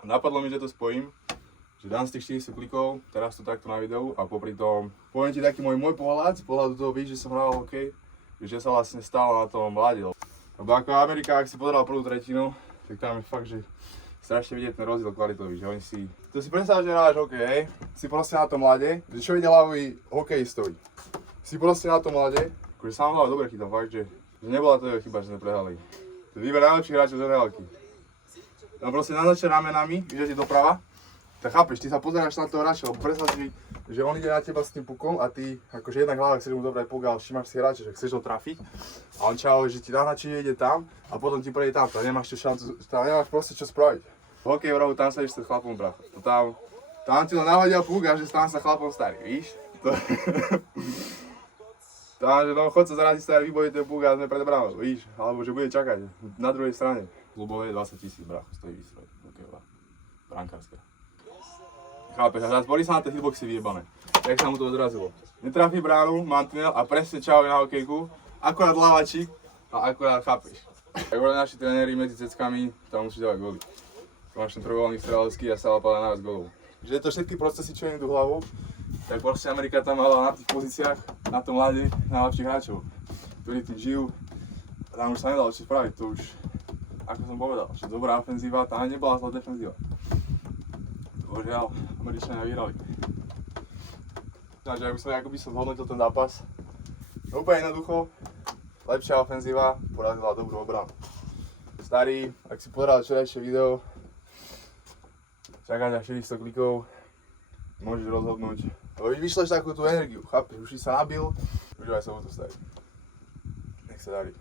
Napadlo mi, že to spojím, že dám z tých 400 klikov, teraz to takto na videu a popri tom poviem ti taký môj pohľad, z pohľadu toho víš, že som hral hokej, že sa vlastne stalo na tom mladí. Lebo ako Amerika, ak si pozeral prvú tretinu, tak tam je fakt, že strašne vidieť ten rozdiel kvalitový, že oni si... To si predstav, že hráš hokej, hej, si proste na tom mlade, že čo ide hlavový hokejistovi. Si proste na tom mlade, akože sám hlavne dobre chytal, fakt, že nebola to jeho chyba, že sme prehrali. To je výber najlepších hráčov z NHL-ky. No proste naznačia ramenami, že si doprava, tak chápeš, ty sa pozeráš na toho hráča, lebo predstav si, že on ide na teba s tým pukom a ty akože jednak hlava chceš mu dobrať puk, ale všimáš si hráča, že chceš ho trafiť a on čau, že ti naznačí, ide tam a potom ti prejde tam nemáš šancu, tam nemáš proste čo spraviť. V hokeji v rohu, tam sa ideš s chlapom bracha, tam ti len nahodia puk a že tam sa chlapom starý, víš? Tam, že no chod sa zraziť starý, vybojí ten puk a sme pred bránou, víš? Alebo že bude čakať na druhej strane. Klubové 20 000 bracho stojí výstroj, hokejová, brankárska. Chápeš, a teraz boli sa na tie hitboxy vyjebané. Jak sa mu to odrazilo. Netrafí bránu, mantinel a presne čau na hokejku, akorát lavačík a akorát chápeš. Tak boli naši tréneri medzi ceckami, tam musíš dávať góly. Máš ten trojvoľný strelecký a stále padá najviac gólov. Že je to všetky procesy, čo im idú hlavou, tak proste Amerika tam mala na tých pozíciách, na tom mladí, najlepších hráčov, ktorí tým žijú. A tam už sa nedalo čo spraviť, to už, ako som povedal, že dobrá ofenzíva, tam nebola zlá defenzíva. Božiaľ, Američania vyhrali. Takže ak by som zhodnotil ten zápas, úplne jednoducho, lepšia ofenzíva porazila dobrú obranu. Starý, ak si pozeral včerajšie video, čakáš na 400 klikov, môžeš rozhodnúť. Lebo vyšleš takú tú energiu, chápeš, už si sa nabil, užívaj sa o to starý. Nech sa darí.